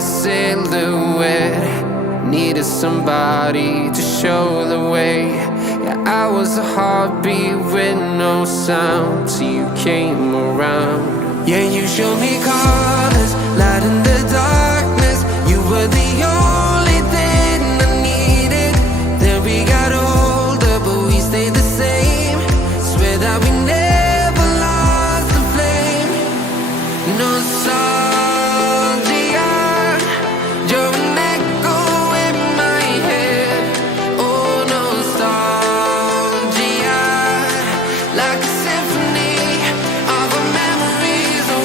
silhouette. Needed somebody to show the way. Yeah, I was a heartbeat with no sound till you came around. Yeah, you showed me colors, light in the darkness. You were the only thing I needed. Then we got older, but we stayed the same. Swear that we never lost the flame. Nostalgia, you're an echo in my head. Oh, nostalgia, like a symphony of our memories. Oh,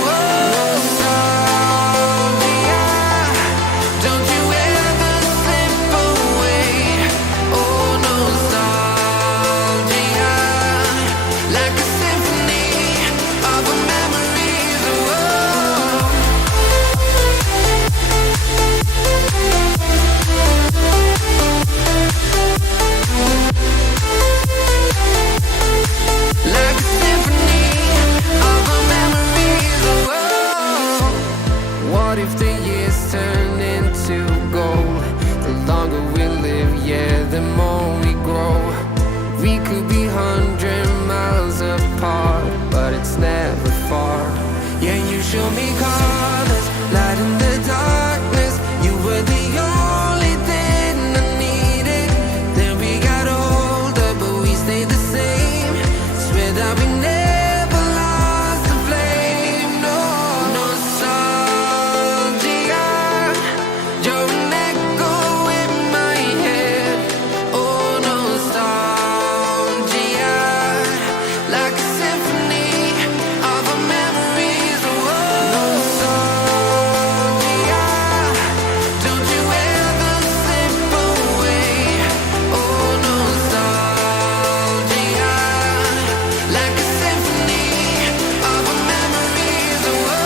nostalgia, don't you ever slip away. Oh, nostalgia, like a symphony of our memories. Oh, like a symphony of our memories. Oh, what if the years turn into gold? The longer we live, yeah, the more we grow. We could be 100 miles apart, but it's never far. Yeah, you show me colors, light in the darkness. You were the only thing I needed. Then we got older, but we stayed the same. Swear that we never lost the flame. No, nostalgia, you're an echo in my head. Oh, nostalgia, like a symphony of our memories. Oh, nostalgia, don't you ever slip away. Oh, nostalgia, like a symphony of our memories. Oh,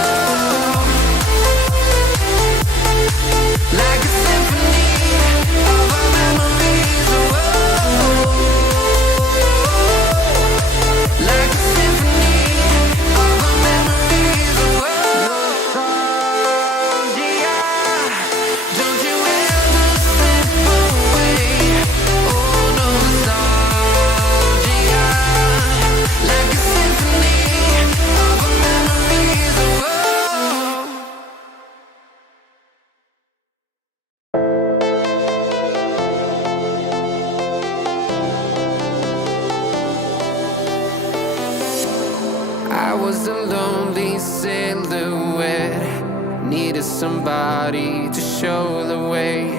like a symphony of our memories. Oh, like a symphony of our memories. Oh, nostalgia, don't you ever slip away. Oh, nostalgia, like a symphony of our memories. Oh, I was a lonely silhouette. Needed somebody to show the way.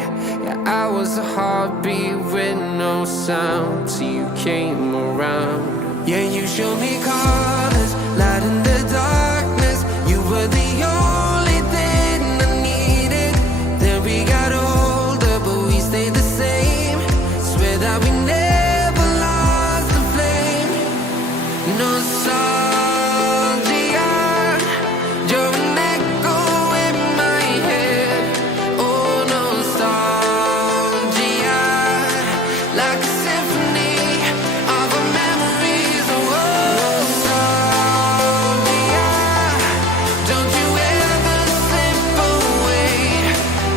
Yeah, I was a heartbeat with no sound till you came around. Yeah, you showed me colors, light in the darkness. You were the only thing I needed. Then we got older, but we stayed the same. Swear that we never lost the flame. Nostalgia, you're an echo in my head. Oh, nostalgia, like a symphony of our memories. Oh, nostalgia, don't you ever slip away.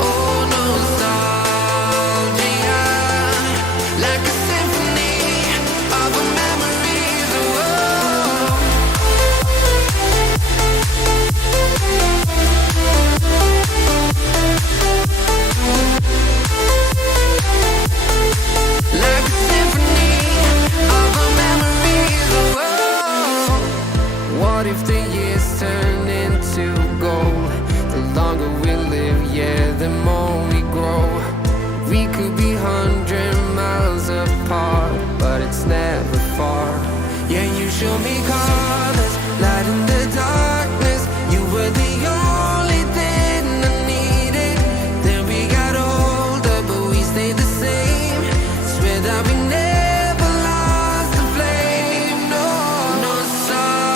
Oh, nostalgia, like a symphony of our memories. Oh, like a symphony of our memories. Oh, what if the years turn into gold? The longer we live, yeah, the more we grow. We could be 100 miles apart, but it's never far. Yeah, you show me colors, light in the darkness. You were the only thing I needed. Then we got older, but we stayed the same. Swear that we never lost the flame. No, nostalgia,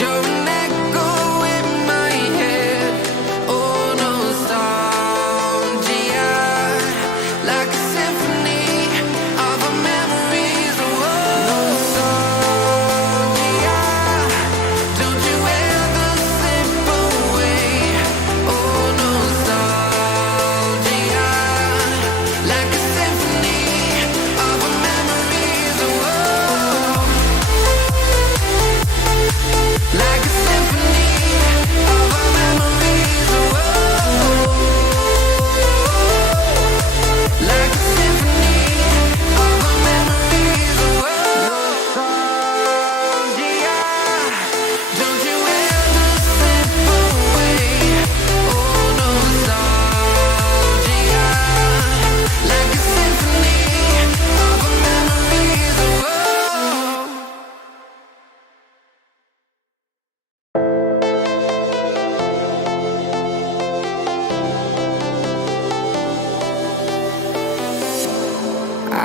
you're an echo in my head. Oh, nostalgia, like a symphony of our memories. Oh,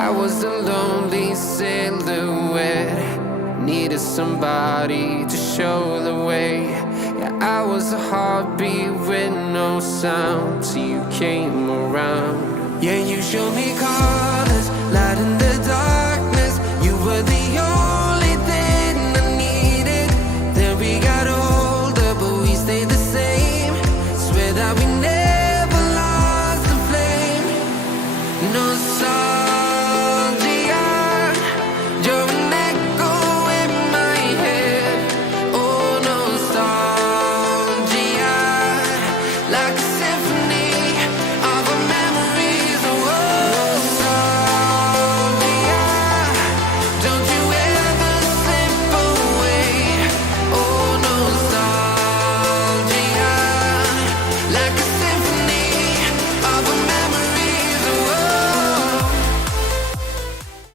I was a lonely silhouette, needed somebody to show the way. Yeah, I was a heartbeat with no sound till you came around. Yeah, you showed me colors, light in the darkness. You were the only thing I needed. Then we got older, but we stayed the same. Swear that we never lost the flame. No sorry.